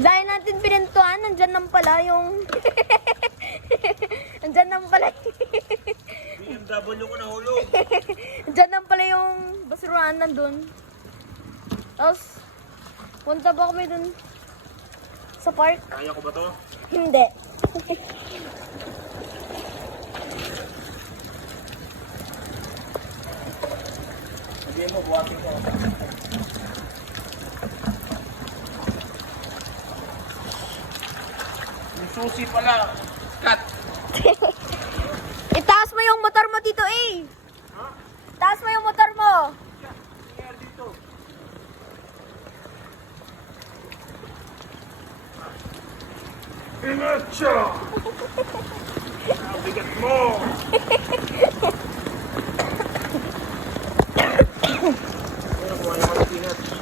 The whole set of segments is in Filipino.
Dahil natin pinentuhan, nandyan lang pala yung... nandyan lang pala BMW ko nahulog. nandyan lang pala yung basurahan nandun. Tapos, punta pa kami dun sa park. Kaya ko ba to? Hindi. Hindi mo, buhatin ko. Yung susi pala. Cut. Itaas mo yung motor mo dito eh. Ha? Itaas mo yung motor mo. Nangyari dito. Ingat siya! Ang bigat mo! Ano ko ayaw ng peanuts?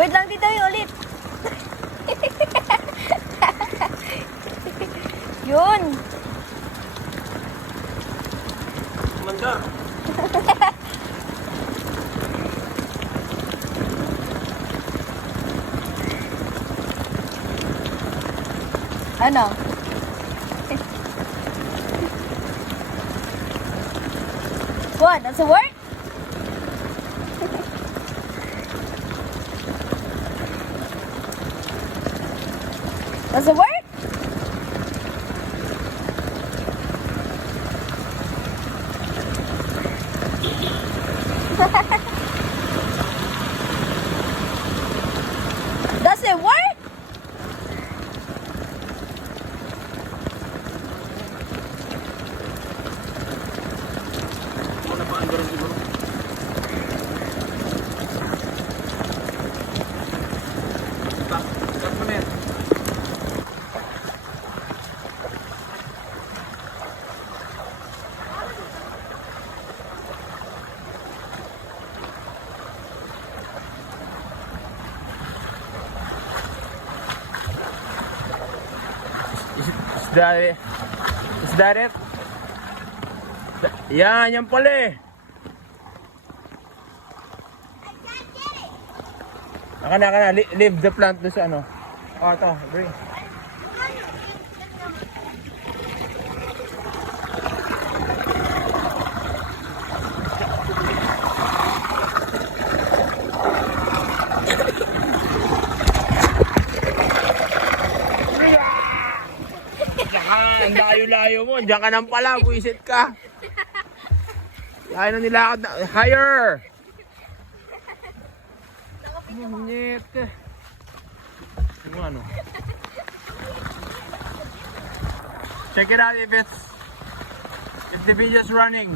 Wait lang dito yung ulit. Yun. Mandar! Ano? What? Does it work? Does it work? Does it work? Ano pa ang gano'n siguro? Cut mo na yan. Is that it? Yan, yan pala eh. Aka na. Leave the plant doon sa ano. Oh, ito. Bring. Ang layo-layo mo. Diyan ka nang pala. Buisit ka. Kaya na nilakad na. Higher! Nyet. Yung ano. Check it out if the video's running.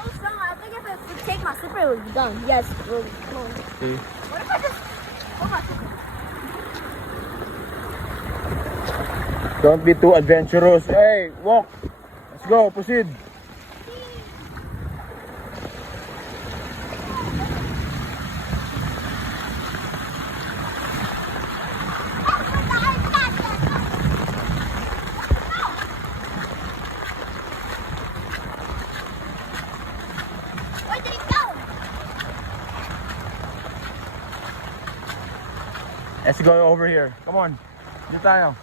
So strong. I think if I would take my slipper, it would be done. Yes, it will. Come on. Okay. What if I just... Oh my slipper. Don't be too adventurous. Hey, walk. Let's go. Proceed. Where did it go? Let's go over here. Come on. Dito tayo.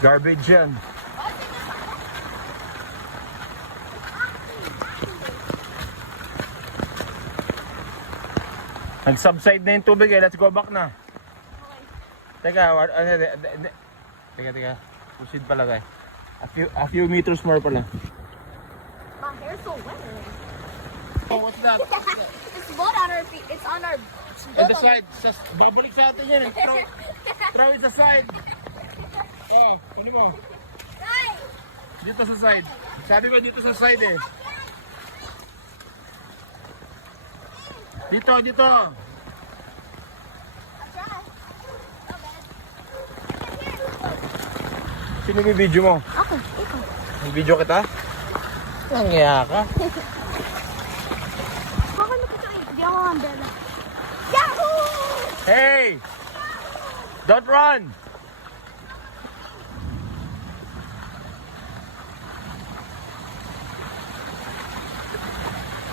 Garbage yan. Nag-subside na yung tubig eh. Let's go back na. Teka, teka. Proceed pala guys. A few meters more pala. My hair's so wet. Oh, what's that? It's blood on our feet. It's on our... On the side. Babalik sa atin yan. Throw it sa side. Oh, kunin mo. Dito sa side. Sabi ko dito sa side eh. Dito. Sino yung video mo? Ako, ikaw. Video kita? Nangyaya ka. Baka napatay. Hindi ako ang umbrella. Yahoo! Hey! Don't run!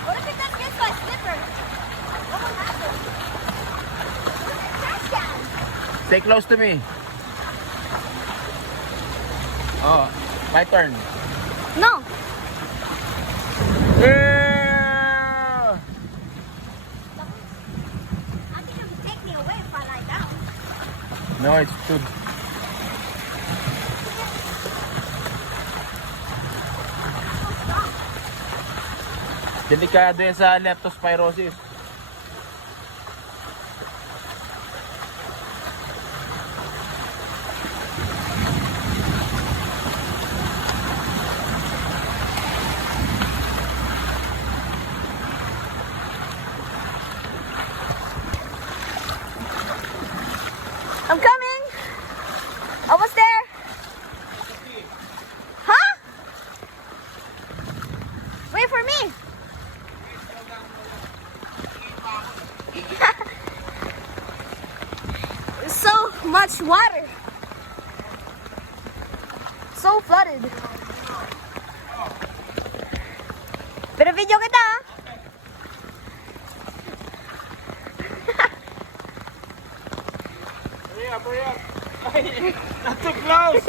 What if it just gets my slipper? What will happen? Trash can! Stay close to me. Oh, my turn. No! Yeah! I think it would take me away if I lie down. No, it's too... Delikado yan sa leptospirosis. I'm coming! Almost there! Huh? Wait for me! So much water! So flooded. Pero video kita ah. Hurry up, hurry up. Ay, not too close.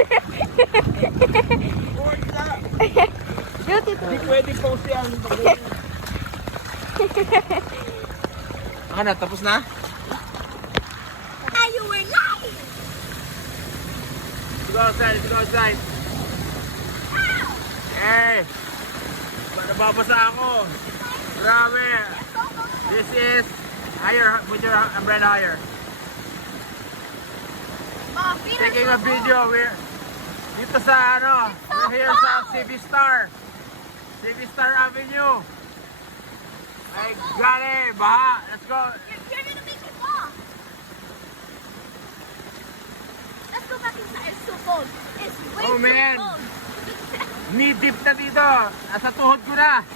What's that? Beautiful. Hindi pwede post yan. Ano, tapos na? Ah, you were lying! Let's go outside, let's go outside. Hey! Nababasa ako. Grabe. This is higher, with your umbrella higher. Taking a video, we're dito sa ano, we're here sa CV Star Avenue. Ay, gali, baha. Let's go. You're gonna make me fall. Let's go back inside. It's so cold. It's way Oh, too man. cold. Knee deep na dito. Nasa tuhod ko na.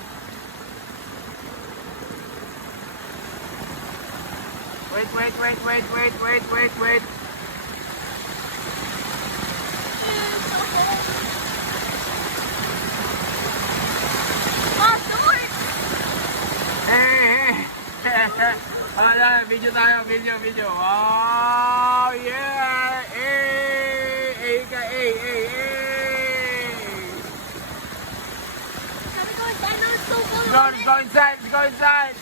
Wait. Oh, George! Hey! Video tayo, video. Oh, yeah! Hey! Shall we go inside? No, it's so cold. Let's go inside.